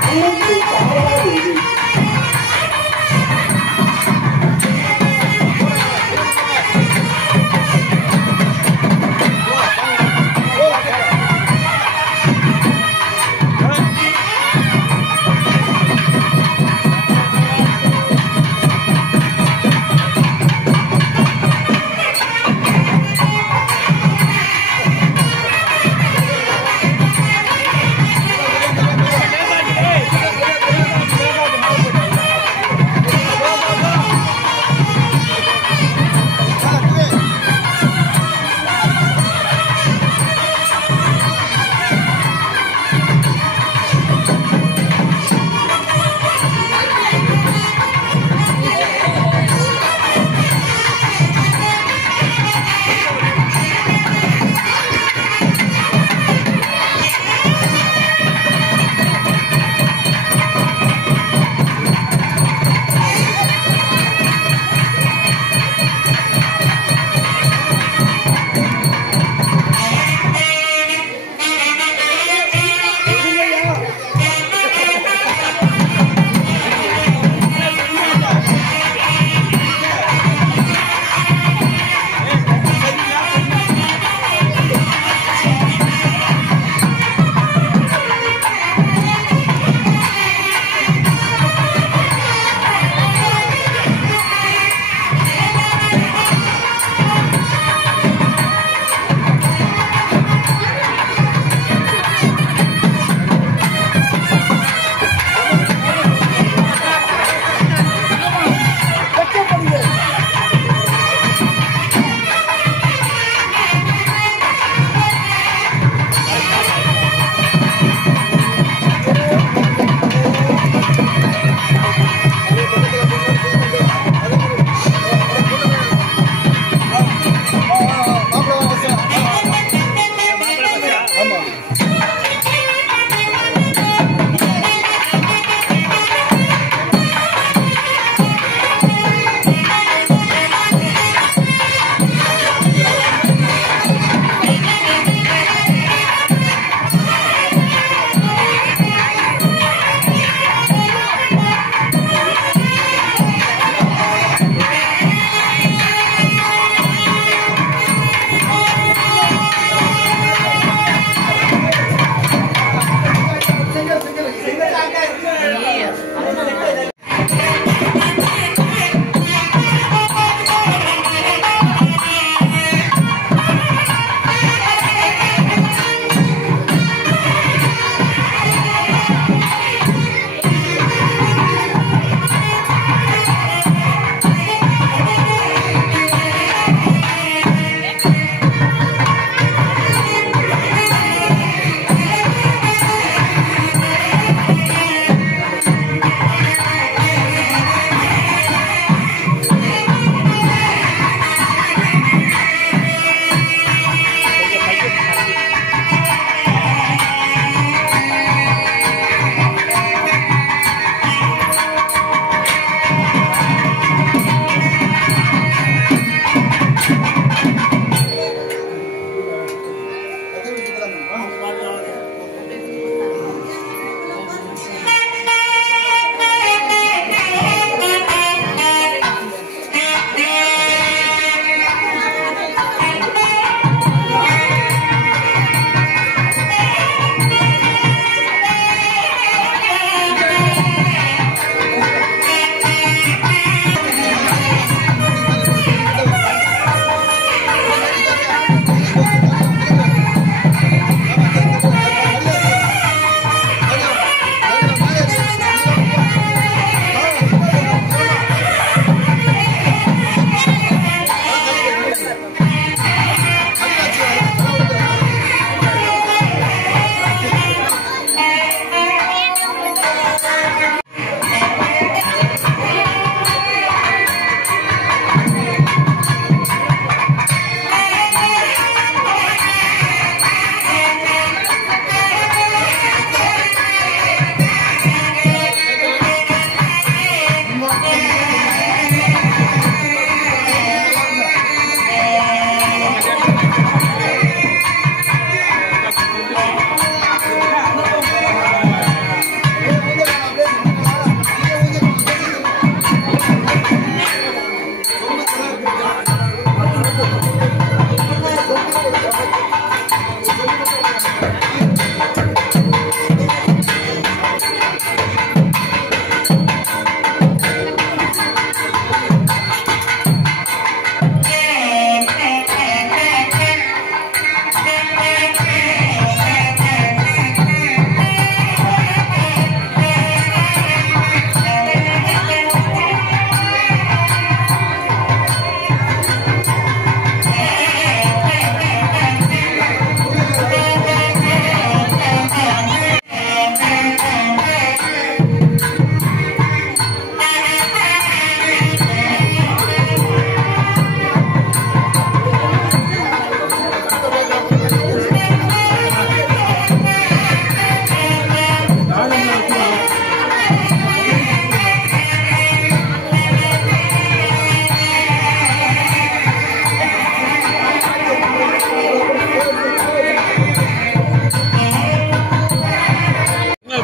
அன்னைக்கு சாரதாதேவி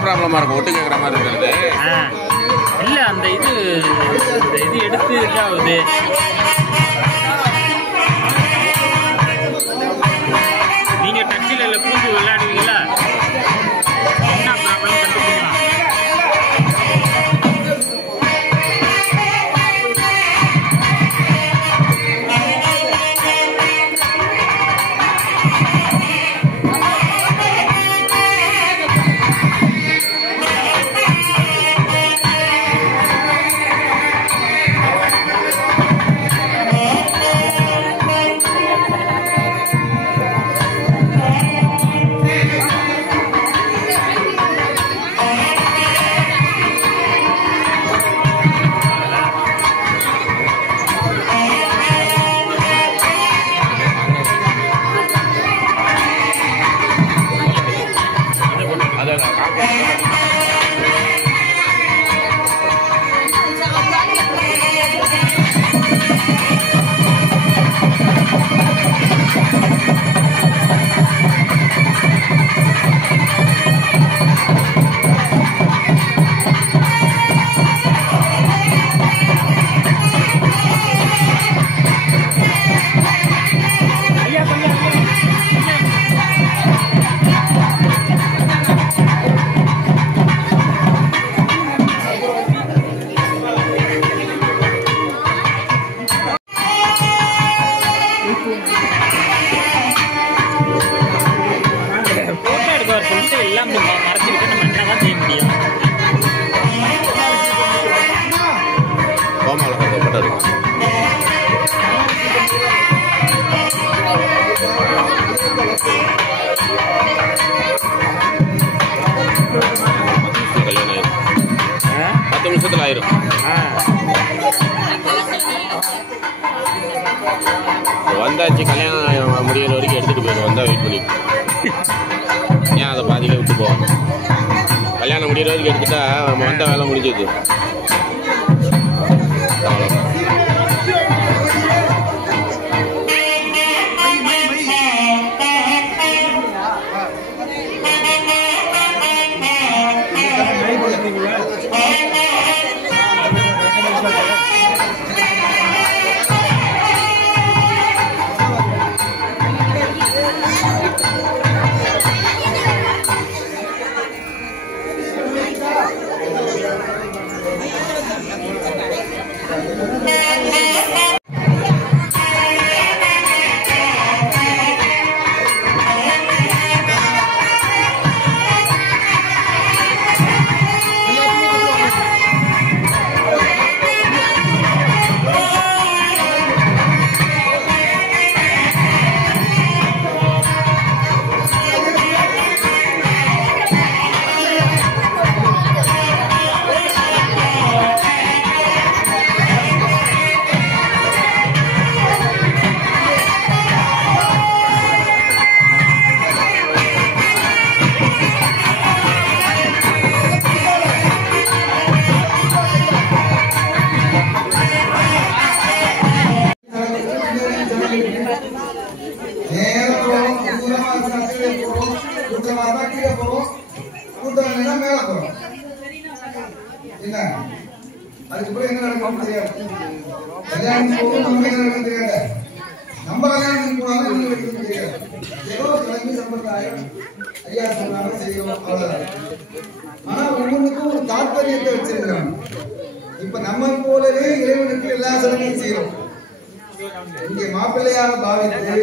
ப்ராப்ளமாக இருக்கும், ஒட்டு கேட்குற மாதிரி இருக்கிறது. இல்லை அந்த இது எடுத்து இதாகுது. நீங்கள் டச்சில் இல்லை பூந்து விளையாடுவீங்களா, என்ன ப்ராப்ளம் கண்டுபிடிக்கலாம். ஆயிரும். வந்தாச்சு, கல்யாணம் முடிகிற வரைக்கும் எடுத்துகிட்டு போயிடும். வந்தால் வெயிட் பண்ணி ஏன் அதை பாதிக்க விட்டு போவோம். கல்யாணம் முடிகிற வரைக்கும் எடுத்துட்டா நம்ம வந்த வேலை முடிஞ்சது. அதுக்கப்புறம் என்ன நடக்கும் தெரியாது. கல்யாணத்துக்கு போகும் என்ன நடக்கும் தெரியாது. நம்ம கல்யாணத்துக்கு போனாலும் என்ன நடக்கும் தெரியாது. ஏதோ கிளம்பி சம்பிரதாயம் ஐயா சொன்னாலும் செய்யணும், அவ்வளவுதான். ஆனா ஒவ்வொன்றுக்கும் ஒரு தாற்பயத்தை வச்சிருக்கிறாங்க. இப்ப நம்ம போலவே இறைவனுக்கு எல்லா சடங்கையும் செய்யறோம். இங்கே மாப்பிள்ளையாக பாவித்து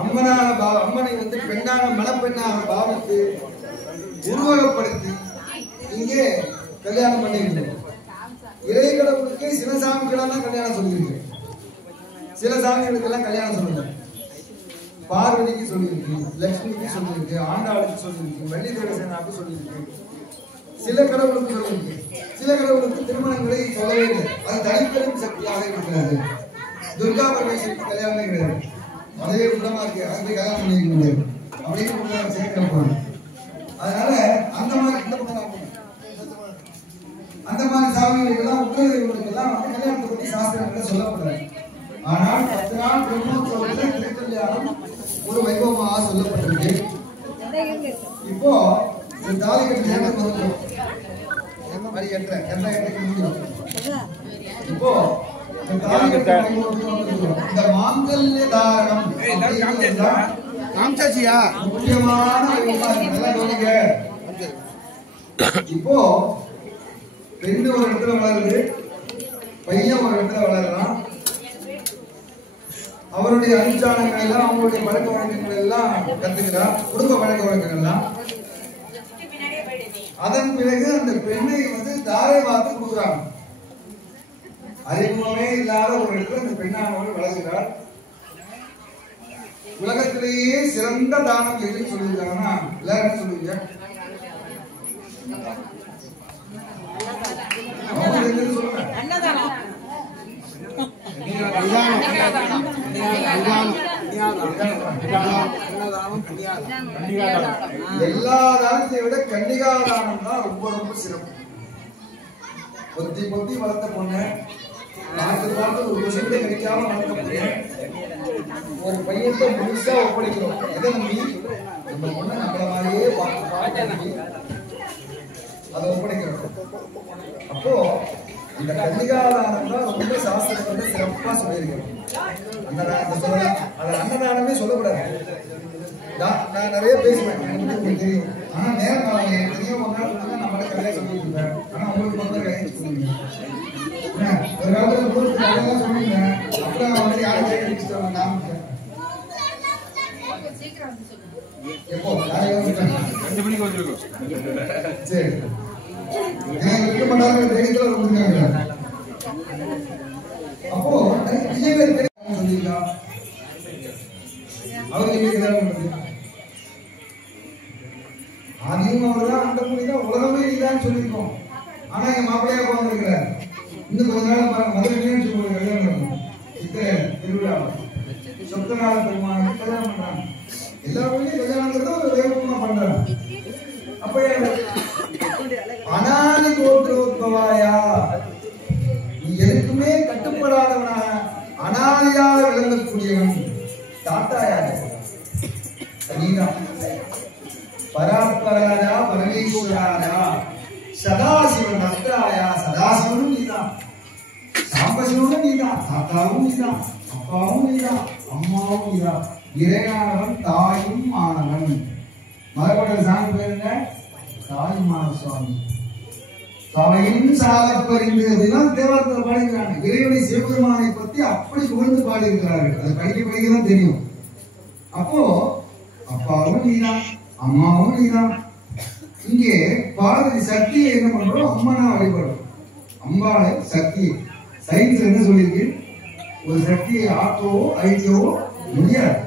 அம்மனை வந்து பெண்ணான மணப்பெண்ணாக பாவித்து உருவகப்படுத்தி இங்கே கல்யாணம் பண்ணிருக்கோம். இறை கடவுளுக்கு சில சாமிகளெல்லாம் கல்யாணம் சொல்லியிருக்கு, சில சாமிகளுக்கெல்லாம் கல்யாணம் சொல்லல. பார்வதிக்கு சொல்லியிருக்கு, லட்சுமிக்கு சொல்லியிருக்கு, ஆண்டாளுக்கு சொல்லியிருக்கு, வள்ளி தேவசேனாவுக்கு சொல்லியிருக்கு, சில கடவுளுக்கு சொல்லியிருக்கு. சில கடவுளுக்கு திருமணங்களை சொல்லவே இல்லை. அது தனிப்பெரும் சக்தியாக இருக்கிறது. துர்கா பரமேஸ்வரிக்கு கல்யாணமே கிடையாது. அதே குண்டமா இருக்கு, அதை கல்யாணம் பண்ணிக்க முடியாது அப்படின்னு சேர்க்க போறாங்க. அதனால அந்த மாதிரி சாமிகளுக்கெல்லாம் உத்தரவுகளுக்கெல்லாம் வந்து கல்யாணத்தை பற்றி சாஸ்திரங்கள் சொல்லப்படுறாங்க. ஆனால் 10 நாள் திருக்கல்யாணம் ஒரு வைபவமாக சொல்லப்பட்டிருக்கு. இப்போ இந்த தாலி கட்டு நேரம் வந்துடும். மாதிரி என்ற முடியும். இப்போ இந்த தாலி கட்டு இந்த மாங்கல்ய தாரணம் காமிச்சாச்சியா முக்கியமான இப்போ பெண்ணு ஒரு இடத்துல வளருது, பையன் ஒரு இடத்துல வளர்றான். அவருடைய அனுஷ்டானங்கள் எல்லாம் அவங்களுடைய பழக்க வழக்கங்கள் எல்லாம் கத்துக்கிறார், குடும்ப பழக்க வழக்கங்கள் எல்லாம். அதன் பிறகு அந்த பெண்ணை தாரை பார்த்து கொடுக்குறாங்க. அறிமுகமே இல்லாத ஒரு இடத்துல அந்த பெண்ணானவர்கள் வளர்கிறார். உலகத்திலேயே சிறந்த தானம் எதுன்னு சொல்லியிருக்காங்கன்னா எல்லாரும் என்ன சொல்லுவீங்க? எல்லா தானத்தை விட கன்னிகாதானம் தான் ரொம்ப ரொம்ப சிறப்பு. பொத்தி பொத்தி வளர்த்த பொண்ணு, பார்த்து ஒரு விஷயத்தை கிடைக்காம வளர்த்த பொண்ணு, ஒரு பையன்கிட்ட முழுசா ஒப்படைக்கிறோம். எதை நம்பி? இந்த பொண்ணை நம்மள மாதிரியே பார்த்து அதை ஒப்படைக்கிறோம். அப்போ இந்த கன்னிகாதானம் தான் ரொம்ப சாஸ்திரத்தை சிறப்பா சொல்லியிருக்கிறோம். அன்னதானமே சொல்லக்கூடாது. நான் நிறைய பேசுவேன், எனக்கு தெரியும். ஆனா நேரம் எனக்கு தெரியும். ஒரு நாள் சொன்னா நம்மள கதையா சொல்லிட்டு இருப்பேன். ஆனா உங்களுக்கு மட்டும் கதையை சொல்லுவீங்க. ஒரு காலத்துல ஊருக்கு கதையெல்லாம் சொல்லுவீங்க. அப்புறம் யாரும் கேட்க நான் எப்போ 2 மணிக்கு வந்துருக்கோம். சரி, இருக்க மாட்டாங்க தைரியத்துல வந்துருக்காங்க. அப்போ விஜயவேல் சொல்லிருக்கா அவருக்கு ஆதியும் அவர்தான், அந்த மொழிதான் உலகமே நீதான் சொல்லியிருக்கோம். ஆனா எங்க மாப்பிள்ளையா உட்காந்துருக்கிறார். இன்னும் கொஞ்ச நாள் பாருங்க, மதுரை சொல்லுவாங்க கல்யாணம் நடக்கும். சித்திரை திருவிழா சொத்தநாத பெருமானுக்கு கல்யாணம் பண்றாங்க. எல்லா வழியும் கல்யாணங்கிறத ஒரு வேகமா பண்றாங்க. அப்ப அனாதி கோத்ரோத்பவாயா, நீ எதுக்குமே கட்டுப்படாதவனா அனாதியாக விளங்கக்கூடியவன் தாத்தாயாக நீதான். பராத்பராஜா பரமேஸ்வராஜா சதாசிவன் அஸ்தாயா, சதாசிவனும் நீதான், சாம்பசிவனும் நீதான், தாத்தாவும் நீதான், அப்பாவும் நீதான், அம்மாவும் நீதான். இறையானவன் தாயும் ஆனவன். மரபட சாமி பேருங்க தாயுமான சுவாமி. சபையின் சாலப்பறிந்து அப்படிதான் தேவாரத்தில் பாடிக்கிறாங்க. இறைவனை சிவபெருமானை பத்தி அப்படி புகழ்ந்து பாடியிருக்கிறார்கள். அதை படிக்கதான் தெரியும். அப்போ அப்பாவும் நீதான், அம்மாவும் நீதான். இங்கே பார்வதி சக்தியை என்ன பண்றோம்? அம்மனா வழிபடுறோம். அம்பாளை சக்தி. சயின்ஸ் என்ன சொல்லியிருக்கு? ஒரு சக்தியை ஆக்கவோ அழிக்கவோ முடியாது.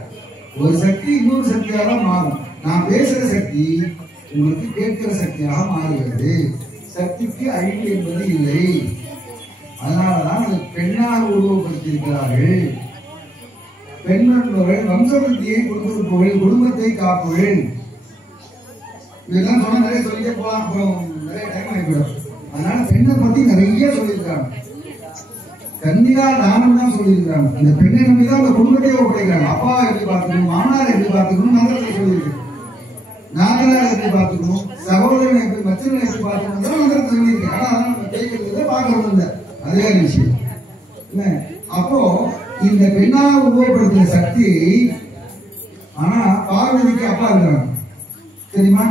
ஒரு சக்தி இன்னொரு சக்தியாக மாறும். நான் பேசுற சக்தி உங்களுக்கு கேட்கிற சக்தியாக மாறுகிறது. சக்திக்கு அழிவு என்பது இல்லை. அதனாலதான் அது பெண்ணால் உருவப்படுத்தியிருக்கிறார்கள். பெண்கள் வம்சவர்த்தியை கொடுப்பவர்கள், குடும்பத்தை காப்பவர்கள். இதெல்லாம் சொன்ன நிறைய சொல்லிட்டே போலாம், அப்புறம் நிறைய டைம் ஆகிவிடும். அதனால பெண்ணை பத்தி நிறைய சொல்லியிருக்காங்க. கன்னிகா தானம் தான் சொல்லியிருக்காங்க. இந்த பெண்ணை நம்பிதான் அந்த குடும்பத்தையே ஒப்படைக்கிறாங்க. அப்பா எப்படி பார்த்துக்கணும், மாமனார் எப்படி பார்த்துக்கணும், நகரத்தை சொல்லியிருக்கு. நாகனார் எப்படி பார்த்துக்கணும், சகோதரனை எப்படி, மச்சனை எப்படி பார்த்துக்கணும் நகரத்தை சொல்லியிருக்கு. ஆனா நம்ம கேட்கறதுல பார்க்கறது இல்லை. அதே விஷயம் என்ன. அப்போ இந்த பெண்ணால் உருவப்படுத்துற சக்தி, ஆனா பார்வதிக்கு அப்பா இருக்கிறாங்க தெரியுமா?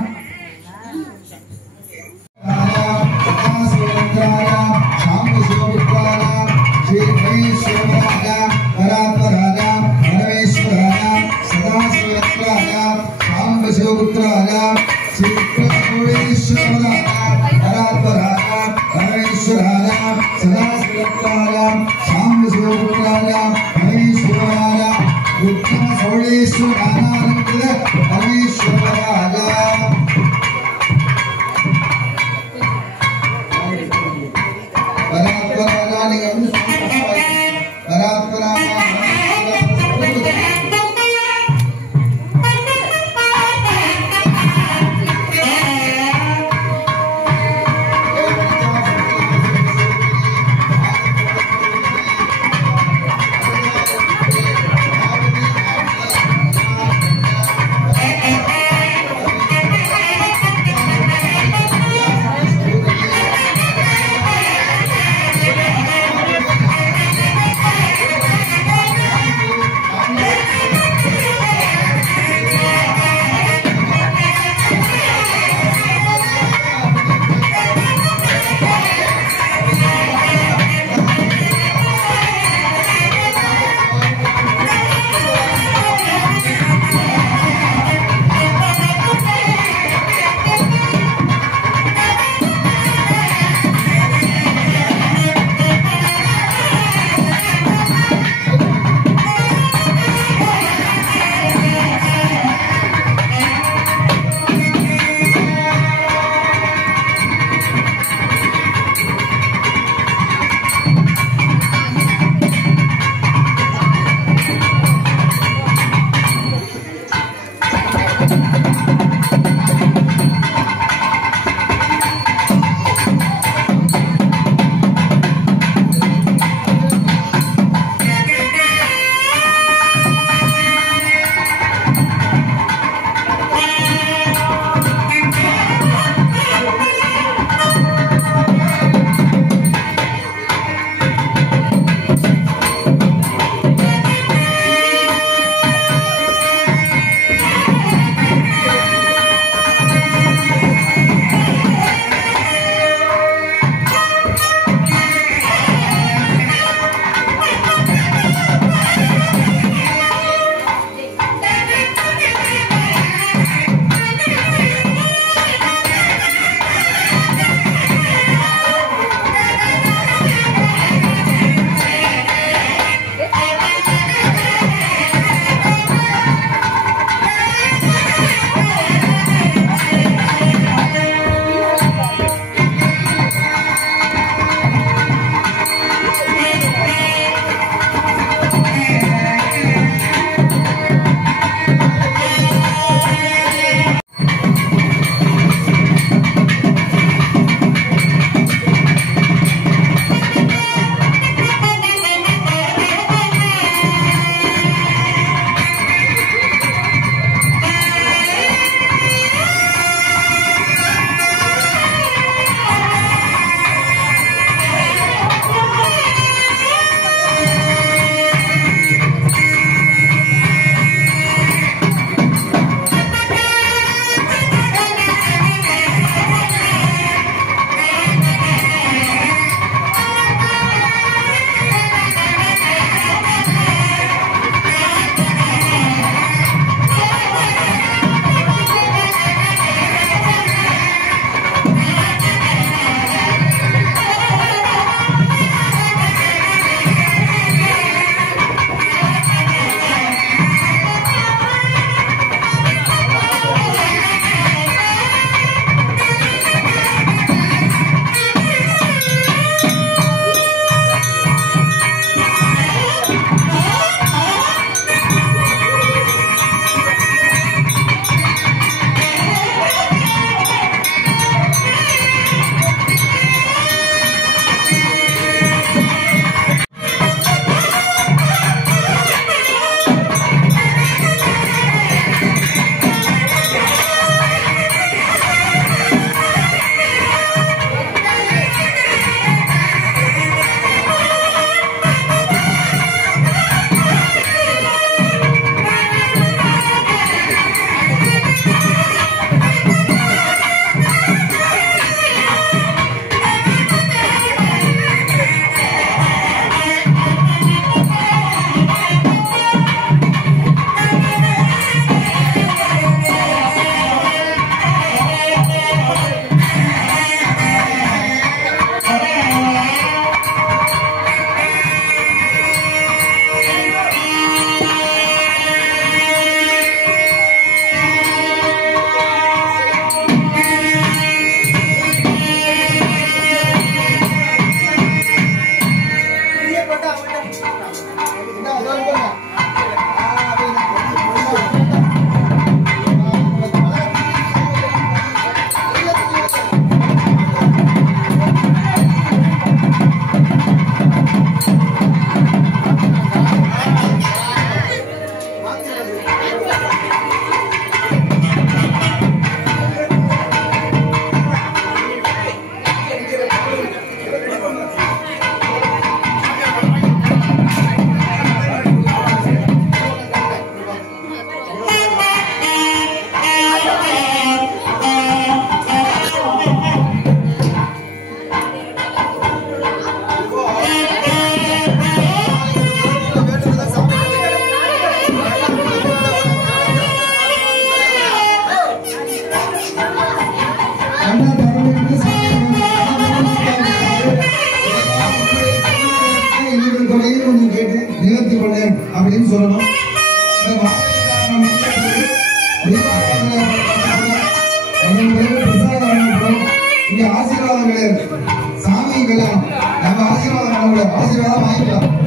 இங்க ஆசீர்வாதம் கிடையாது, சாமி கல்யாணம். நம்ம ஆசீர்வாதம் வாங்கிக்கலாம்.